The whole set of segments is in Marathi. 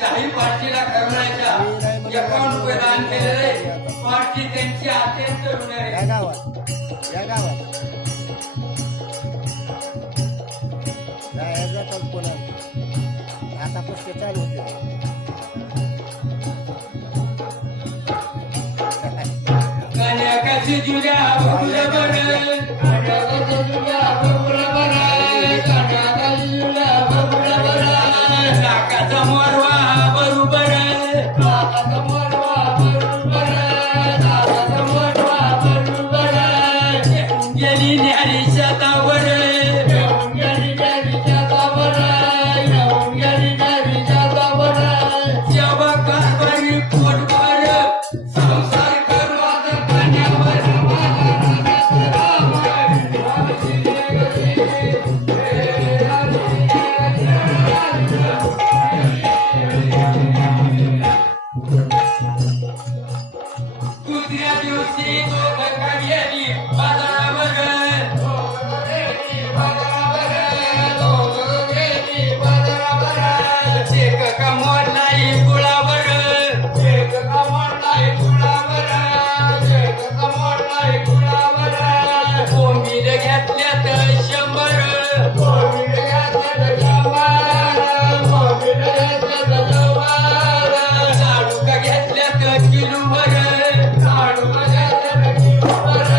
शाही पार्टीला करण्याच्या 51 रुपये दान केलेले पार्टी त्यांची अत्यंत ऋणी आहे. या गावात जायचं कल्पना आता पुस्तक चालू होते. कन्याकाची जुल्या बघूया बरं, कन्याकाची जुल्या बघूया बरं, कन्याकाची जुल्या बघूया बरं, लाखाचा मोरवा बरोबर, लाखाचा मोरवा बरोबर, लाखाचा मोरवा बरोबर, गेली न्यारी शेतावर, गेली न्यारी शेतावर, गेली न्यारी शेतावर, जेव्हा कारभारी पोटभर संसार दुसऱ्या दिवशी शेक कमोडलाई गुळावर, शेक कमोडलाई गुळावर, शेक कमोडलाई गुळावर, कोंबीर घेतल्यात 100, कोंबीर घेतल्यात 100, कोंबीर घेतल्यात 100, साडूका घेतल्यात किलोभर, साडूका घेतल्यात किलोभर,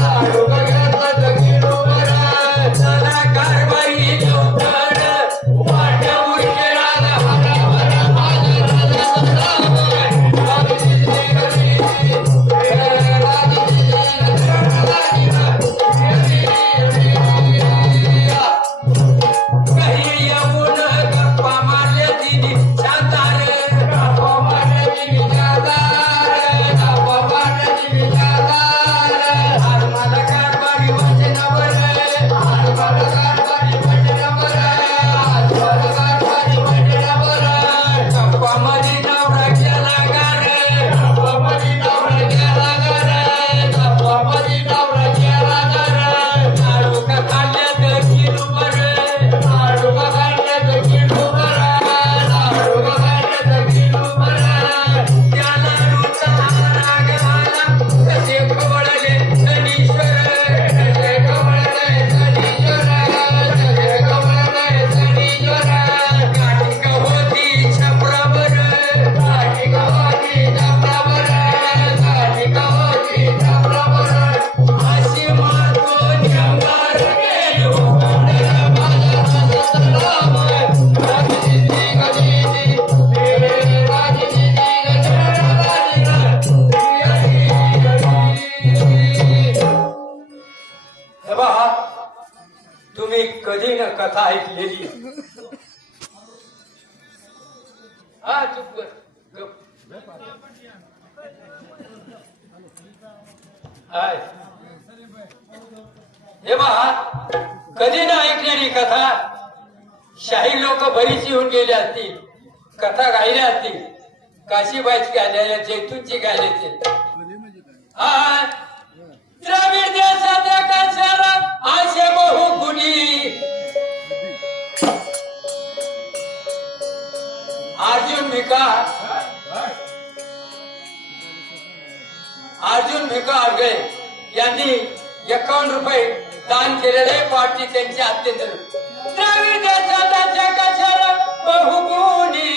साडूका घेतल्यात किलोभर, सदा कारभारी लवकर वाट्या उशिराला भराभरा माझ्या कथा ऐकलेली. हा चुप कर. गप. हाय. हे पहा, कधी ना ऐकलेली कथा शाही लोक बरीच येऊन गेले असतील, कथा गायल्या असतील, काशीबाईची गायल्या, जैतूनची गायली असतील. हा द्रविड देशाच्या कशाला आशे बहुगुणी अर्जुन भिका आडगळे यांनी 51 रुपये दान केलेले पार्टी त्यांची अत्यंत द्रविड देशाच्या कशाला बहुगुणी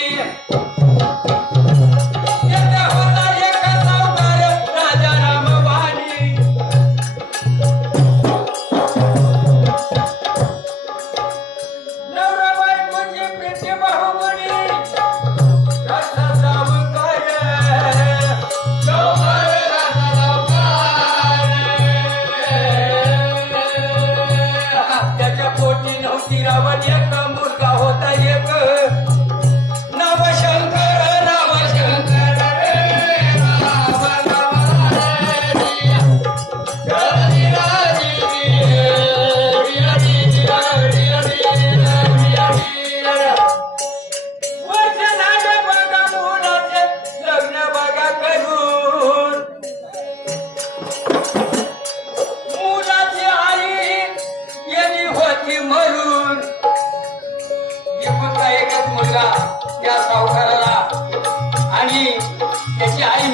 त्या सावकाराला आणि त्याची आई